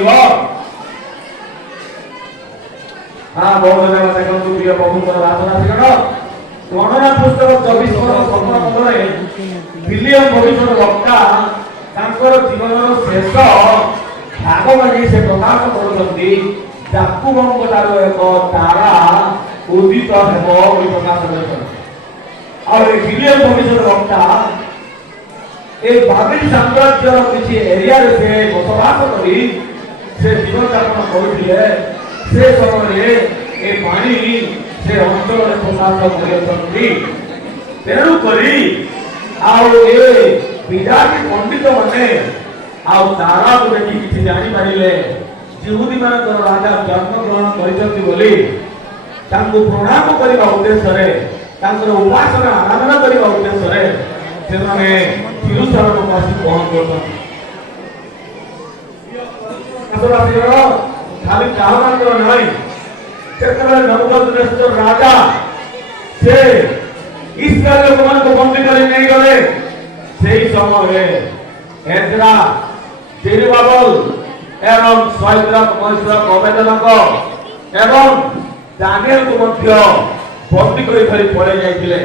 କରିବ। हाँ बहुत जगह देखो प्रिय प्रभु को राजराशिगण गणना पुस्तक 24 17 विलियम भविष्य वक्ता तांकर जीवनर शेष भाग माने से प्रकाश करछंती जाकुबंग तारो एक तारा उदित हेबो ओइ प्रकाश करछन। और विलियम भविष्य वक्ता ए बाबिल साम्राज्यर किछि एरिया रे से बसवास करी से जीवन यापन करुथिले से समय ए पानी से अंचल रे प्रकाश करछंती। तेणु करी आउ ए विद्यार्थी पंडित माने आउ तारा को देखि किछि जानि पारिले यहूदी मानकर राजा जन्म ग्रहण करिसथि बोली तांको प्रणाम करिबा उद्देश्य रे तांकर उपासना आराधना करिबा उद्देश्य रे सेमाने यरूशलेम वासी पहुंच गछथि। असरासिरो खाली काहमानकर नाही सेतबे नबुकदनेस्सर राजा से इस्राएल लोकमान को बंदी करि नै गले सेही समय एजरा जेरुब्बाबेल एवं सैद्रक मेशक अबेदनगो एवं दानिएल को मध्य बंदी करि फेरि पड़े जाइतिले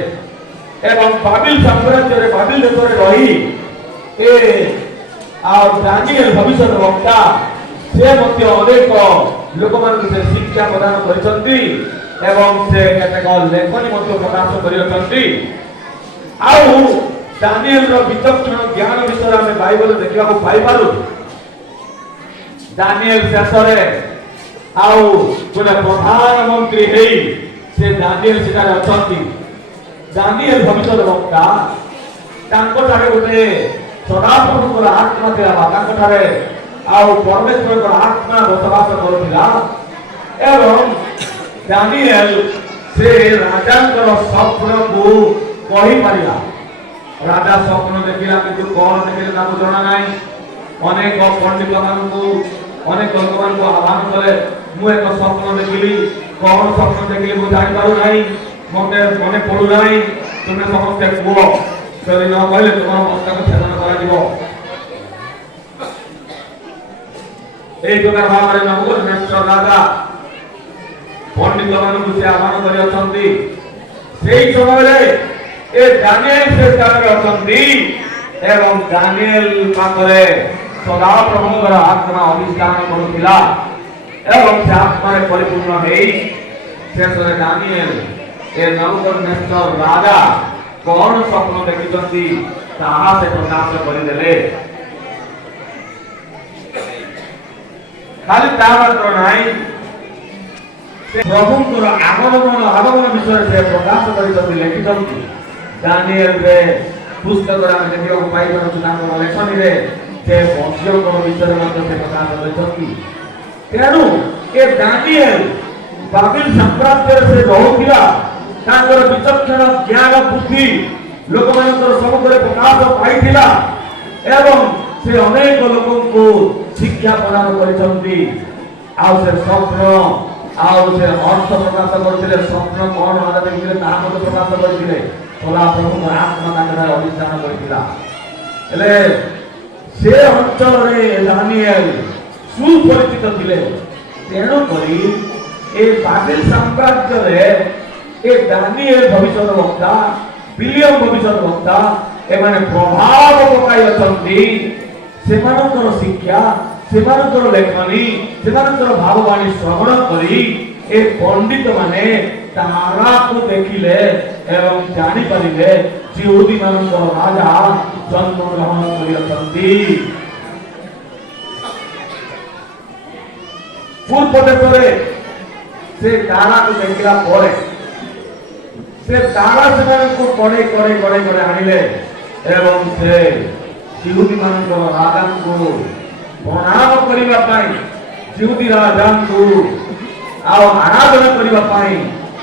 एवं बाबिल साम्राज्य रे बाबिल देश रे रही ए आ दानिएल भविष्य वक्ता से मध्य अनेक लोक मान से शिक्षा प्रदान करिसंती एवं से केतेक लेखनी मध्य प्रकाश करिसंती। आउ दानिएल रो विचक्षण ज्ञान विषय में बाइबल देखिबा को पाई पारु। दानिएल शेषरे आउ गोटे प्रधानमंत्री हेई से दानिएल सिकार अछंती। दानिएल भविष्य वक्ता तांको ठारे गोटे सदाप्रभुर आत्मा थिला तांको ठारे आउ परमेश्वर आत्मा बसवास करुथिला एवं दानिएल से राजांकर स्वप्न को कहि पारिला। राजा स्वप्न देखिला किंतु कोन देखिला ताको जणा नाही। अनेक पंडित मानकु अनेक लोक मानकु आह्वान कले मु एक स्वप्न देखिली कोन स्वप्न देखिली मु जानि पारु नाही मते मने पडु नाही तुमे समस्त कुओ सरी न कहले तुम मस्तक छेदन करा दिबो। এই প্রকার ভাবে নবুকদনেস্সর রাজা पंडित मानकु से आह्वान करि अछंती। सेही समय ए दानिएल से स्थान अछंती एवं दानिएल पाखरे सदा प्रभुकर आत्मा अधिष्ठान करुथिला एवं से आत्मा रे परिपूर्ण हेई शेषरे दानिएल ए नबुकदनेस्सर राजा कोन स्वप्न देखिसंती ताहा से प्रकाश करिदेले। खाली ता मात्र नाही प्रभुଙ୍କର आगमन विषय से प्रकाश करिसंती लेखिसंती। दानिएल रे पुस्तक ଆମେ ଦେଖିବାକୁ ପାଇପାରୁଛୁ ତାଙ୍କର ଲେଖନୀରେ ସେ ବଂଶୀୟଙ୍କ ବିଷୟରେ ମଧ୍ୟ ସେ ପ୍ରକାଶ କରିଛନ୍ତି। ତେଣୁ ଏ ଦାନିଏଲ ବାବିଲ ସାମ୍ରାଜ୍ୟରେ ସେ ରହୁଥିଲା ତାଙ୍କର ବିଚକ୍ଷଣ ଜ୍ଞାନ ବୁଦ୍ଧି ଲୋକମାନଙ୍କର ସମ୍ମୁଖରେ ପ୍ରକାଶ ପାଇଥିଲା ଏବଂ ସେ ଅନେକ ଲୋକଙ୍କୁ ଶିକ୍ଷା ପ୍ରଦାନ କରିଛନ୍ତି। ଆଉ ସେ ସ୍ୱପ୍ନ ଆଉ ସେ अर्थ प्रकाश करथिले स्वप्न कोन आदा देखिले ताहा मते प्रकाश करथिले सदा प्रभु आत्मा तांकर अधिष्ठान करथिला। एले से अंचल रे दानिएल सुपरिचित थिले। तेणु करी ए बाबिल साम्राज्य रे ए दानिएल भविष्य वक्ता विलियम भविष्य वक्ता ए माने प्रभाव पकाई अछंती। सेमानकर शिक्षा सेमानकर लेखनी सेमानकर भाववाणी श्रवण करी ए पंडित माने तारा को देखिले एवं जानि पारिले यहूदी मानकर राजा जन्म ग्रहण करि अछंती। पूर्व देशरे से तारा को देखिला परे से तारा सेमानको कड़े कड़े कड़े कड़े आनिले एवं से यहूदी मानकर राजा को प्रणाम करिबा पाई यहूदी राजा को आ आराधना करिबा पाई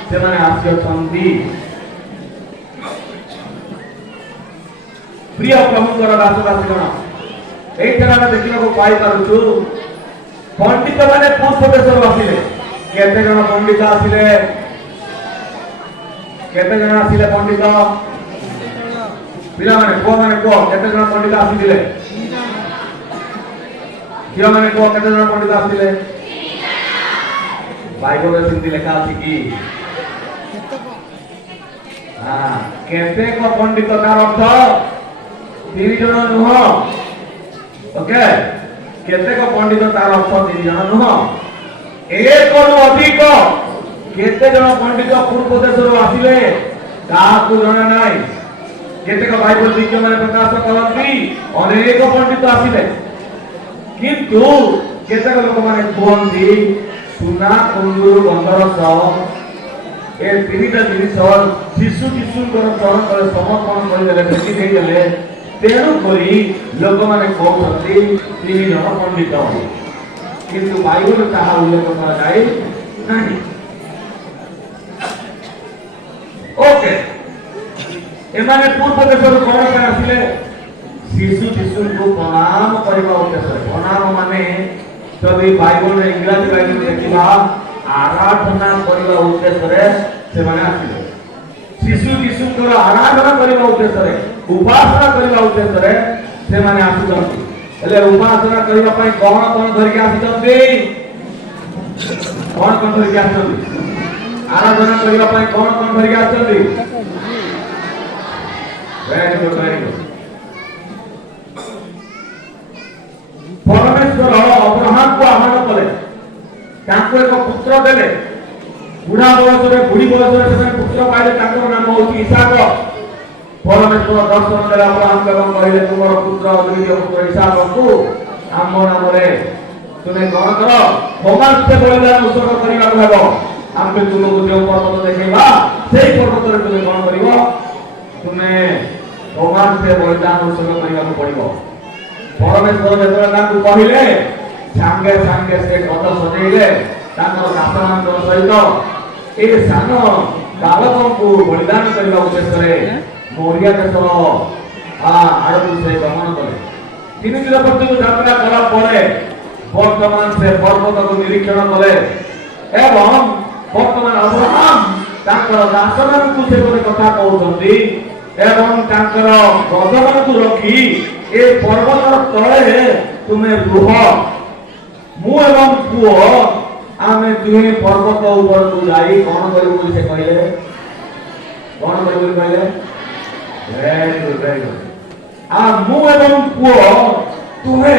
से माने आसियछंती। प्रिय प्रभुकर दासदासीगण एइठा ଆମେ ଦେଖିବାକୁ ପାଇ ପାରୁଛୁ पंडित माने पूर्व देशर आसिले केते जण पंडित आसिले केते जण आसिले पंडित पिला माने को केते जण पंडित आसिले ଝିଅ ମାନେ କୁହ କେତେ ଜଣ ପଣ୍ଡିତ ଆସିଥିଲେ? ବାଇବଲରେ ସେମିତି ଲେଖା ଅଛି କି କେତେକ ପଣ୍ଡିତ, ତାର ଅର୍ଥ 3 ଜଣ ନୁହଁ। ଓକେ, କେତେକ ପଣ୍ଡିତ ତାର ଅର୍ଥ 3 ଜଣ ନୁହଁ, 1ରୁ ଅଧିକ। କେତେ ଜଣ ପଣ୍ଡିତ ପୂର୍ବ ଦେଶରୁ ଆସିଲେ କାହାକୁ ଜଣା ନାହିଁ। କେତେକ ବାଇବଲ ବିଜ୍ଞ ମାନେ ପ୍ରକାଶ କରନ୍ତି ଅନେକ ପଣ୍ଡିତ ଆସିଲେ, କିନ୍ତୁ କେତେକ ଲୋକମାନେ କୁହନ୍ତି ସୁନା, କୁଣ୍ଡୁରୁ, ଗନ୍ଧରସ ଏ 3ଟା ଜିନିଷ ଶିଶୁଙ୍କର ଚରଣ ତଳେ ସମର୍ପଣ କରିଦେଲେ, ଭେଟି ଦେଇଦେଲେ। ତେଣୁ କରି ଲୋକମାନେ କହୁଛନ୍ତି 3 ଜଣ ପଣ୍ଡିତ, କିନ୍ତୁ ବାଇବଲ ତାହା ଉଲ୍ଲେଖ କରାଯାଇ ନାହିଁ। ଓକେ, ଏମାନେ ପୂର୍ବ ଦେଶରୁ କଣ ପାଇଁ ଆସିଲେ? ଶିଶୁଙ୍କୁ ପ୍ରଣାମ କରିବା ଉଦ୍ଦେଶ୍ୟରେ। ପ୍ରଣାମ ମାନେ ଯଦି ବାଇବଲରେ ଇଂରାଜୀ ବାଇବଲ ଦେଖିବା, ଆରାଧନା କରିବା ଉଦ୍ଦେଶ୍ୟରେ ସେମାନେ ଆସିଲେ। ଶିଶୁଙ୍କର ଆରାଧନା କରିବା ଉଦ୍ଦେଶ୍ୟରେ, ଉପାସନା କରିବା ଉଦ୍ଦେଶ୍ୟରେ ସେମାନେ ଆସୁଛନ୍ତି। ହେଲେ ଉପାସନା କରିବା ପାଇଁ କଣ କଣ ଧରିକି ଆସିଛନ୍ତି? କଣ କଣ ଧରିକି ଆସିଛନ୍ତି? ଆରାଧନା କରିବା ପାଇଁ କଣ କଣ ଧରିକି ଆସିଛନ୍ତି? ପରମେଶ୍ୱର ଅବ୍ରାହ୍ମଙ୍କୁ ଆହ୍ୱାନ କଲେ, ତାଙ୍କୁ ଏକ ପୁତ୍ର ଦେଲେ। ବୁଢୀ ବୟସରେ ସେମାନେ ପୁତ୍ର ପାଇଲେ, ତାଙ୍କର ନାମ ହଉଛି ଇସାକ। ପରମେଶ୍ୱର ଦର୍ଶନ ଦେଲେ ଅବ୍ରାହ୍ମଙ୍କୁ ଏବଂ କହିଲେ, ତୁମର ପୁତ୍ର ଦ୍ୱିତୀୟ ପୁତ୍ର ଇସାକକୁ ଆମ ନାମରେ ତୁମେ କଣ କର? ହୋମାର୍ଥେ ବଳିଦାନ ଉତ୍ସର୍ଗ କରିବାକୁ ହେବ। ଆମେ ତୁମକୁ ଯେଉଁ ପର୍ବତ ଦେଖେଇବା, ସେଇ ପର୍ବତରେ ତୁମେ କଣ କରିବ? ତୁମେ ହୋମାର୍ଥେ ବଳିଦାନ ଉତ୍ସର୍ଗ କରିବାକୁ ପଡିବ। ପରମେଶ୍ୱର ଯେତେବେଳେ ତାଙ୍କୁ କହିଲେ, ସାଙ୍ଗେ ସାଙ୍ଗେ ସେ ଗତ ସଜେଇଲେ ତାଙ୍କର ଦାସମାନଙ୍କ ସହିତ। ଏ ସାନ ବାଳକଙ୍କୁ ବଳିଦାନ କରିବା ଉଦ୍ଦେଶ୍ୟରେ ମୋରିଆ ଦେଶର ଆଡ଼କୁ ସେ ଗମନ କଲେ। 3 ଦିନ ପର୍ଯ୍ୟନ୍ତ ଯାତ୍ରା କଲା ପରେ ବର୍ତ୍ତମାନ ସେ ପର୍ବତକୁ ନିରୀକ୍ଷଣ କଲେ ଏବଂ ବର୍ତ୍ତମାନ ଅବ୍ରାହ୍ମ ତାଙ୍କର ଦାସମାନଙ୍କୁ ସେପରି କଥା କହୁଛନ୍ତି ଏବଂ ତାଙ୍କର ଗଜମାନଙ୍କୁ ରଖି ଏ ପର୍ବତର ତଳେ ତୁମେ ରୁହ, ମୁଁ ଏବଂ ପୁଅ ଆମେ ଦୁହେଁ ପର୍ବତ ଉପରକୁ ଯାଇ କଣ କରିବୁ ବୋଲି ସେ କହିଲେ। କଣ କରିବୁ ବୋଲି କହିଲେ? ମୁଁ ଏବଂ ପୁଅ ତୁମେ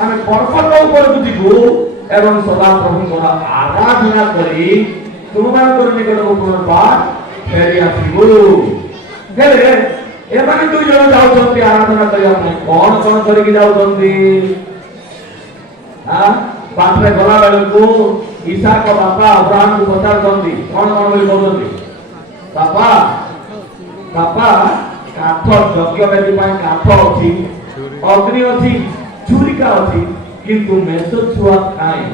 ଆମେ ପର୍ବତ ଉପରକୁ ଯିବୁ ଏବଂ ସଦା ପ୍ରଭୁଙ୍କର ଆରାଧନା କରି ତୁମମାନଙ୍କର ନିକଟକୁ ପୁନର୍ବାର ଫେରି ଆସିବୁ। ହେଲେ ଏମାନେ 2 ଜଣ ଯାଉଛନ୍ତି ଆରାଧନା କରିବା ପାଇଁ। କଣ କଣ କରିକି ଯାଉଛନ୍ତି? ବାଟରେ ଗଲା ବେଳକୁ ଇସାକ ବାପା ଅବ୍ରାହ୍ମଙ୍କୁ ପଚାରୁଛନ୍ତି, କଣ କଣ ବୋଲି କହୁଛନ୍ତି? ବାପା କାଠ ଯଜ୍ଞ ବେଦୀ ପାଇଁ କାଠ ଅଛି, ଅଗ୍ନି ଅଛି, ଛୁରିକା ଅଛି, କିନ୍ତୁ ମେଷ ଛୁଆ କାହିଁ?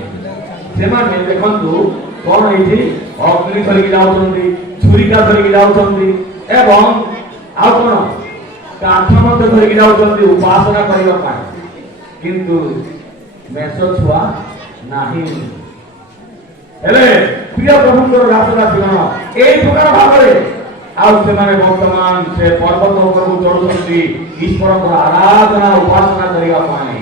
ସେମାନେ ଦେଖନ୍ତୁ କଣ ହେଇଛି, ଅଗ୍ନି ଧରିକି ଯାଉଛନ୍ତି, ଛୁରିକା ଧରିକି ଯାଉଛନ୍ତି ଏବଂ ଆଉ କଣ କାଠ ମଧ୍ୟ ଧରିକି ଯାଉଛନ୍ତି ଉପାସନା କରିବା ପାଇଁ, କିନ୍ତୁ ମେଷ ଛୁଆ ନାହିଁ। ହେଲେ ପ୍ରିୟ ପ୍ରଭୁଙ୍କର ଦାସଦାସୀଗଣ, ଏଇ ପ୍ରକାର ଭାବରେ ଆଉ ସେମାନେ ବର୍ତ୍ତମାନ ସେ ପର୍ବତ ଉପରକୁ ଚଢୁଛନ୍ତି ଈଶ୍ୱରଙ୍କର ଆରାଧନା ଉପାସନା କରିବା ପାଇଁ।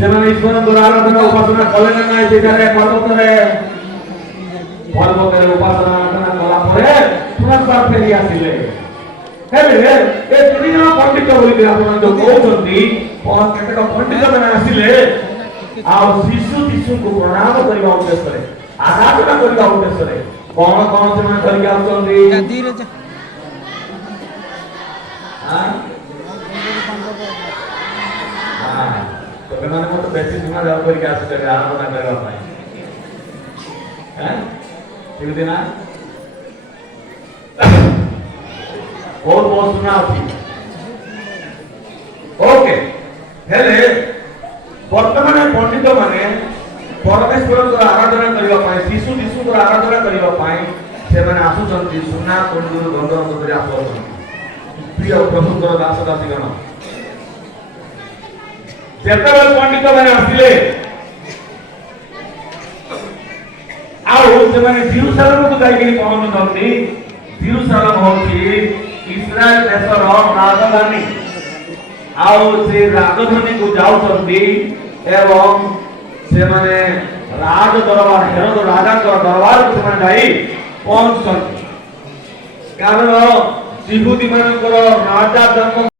ସେମାନେ ଈଶ୍ୱରଙ୍କର ଆରାଧନା ଉପାସନା କଲେ ନା ନାହିଁ? ସେଠାରେ ପର୍ବତରେ ଉପାସନା ଆରାଧନା କଲା ପରେ ପୁନର୍ବାର ଫେରି ଆସିଲେ। ହେଲେ ଏ 3 ଜଣ ପଣ୍ଡିତ ବୋଲି ଆପଣ ଯୋଉ କହୁଛନ୍ତି, କେତେକ ପଣ୍ଡିତ ମାନେ ଆସିଲେ ଆଉ ଶିଶୁଙ୍କୁ ପ୍ରଣାମ କରିବା ଉଦ୍ଦେଶ୍ୟରେ, ଆରାଧନା କରିବା ଉଦ୍ଦେଶ୍ୟରେ କଣ କଣ ସେମାନେ ଧରିକି ଆସୁଛନ୍ତି? ସେମାନେ ମତେ ବେଶୀ ସୁନା ଯାଉ କରିକି ଆସୁଛନ୍ତି ଆରାଧନା କରିବା ପାଇଁ। ସେମିତି ନା? ବହୁତ ସୁନା ଅଛି। ଓକେ, ହେଲେ ବର୍ତ୍ତମାନ ପଣ୍ଡିତ ମାନେ ପରମେଶ୍ୱରଙ୍କର ଆରାଧନା କରିବା ପାଇଁ, ଶିଶୁଙ୍କର ଆରାଧନା କରିବା ପାଇଁ ସେମାନେ ଆସୁଛନ୍ତି ସୁନା, କୁଣ୍ଡୁରୁ, ଗନ୍ଧରସ ଧରି ଆସୁଛନ୍ତି। ପ୍ରିୟ ପ୍ରଭୁଙ୍କର ଦାସଦାସୀଗଣ, ଯେତେବେଳେ ପଣ୍ଡିତ ମାନେ ଆସିଲେ ଆଉ ସେମାନେ ଜେରୁସାଲେମକୁ ଯାଇକି ପହଞ୍ଚୁଛନ୍ତି। ଜେରୁସାଲେମ ହଉଛି ଇସ୍ରାଏଲ ଦେଶର ରାଜଧାନୀ। ଆଉ ସେ ରାଜଧାନୀକୁ ଯାଉଛନ୍ତି ଏବଂ ସେମାନେ ରାଜ ଦରବାର ହେରୋଦ ରାଜାଙ୍କର ଦରବାରକୁ ସେମାନେ ଯାଇ ପହଞ୍ଚୁଛନ୍ତି। କାରଣ ଯିହୁଦୀ ମାନଙ୍କର ରାଜା ଜନ୍ମ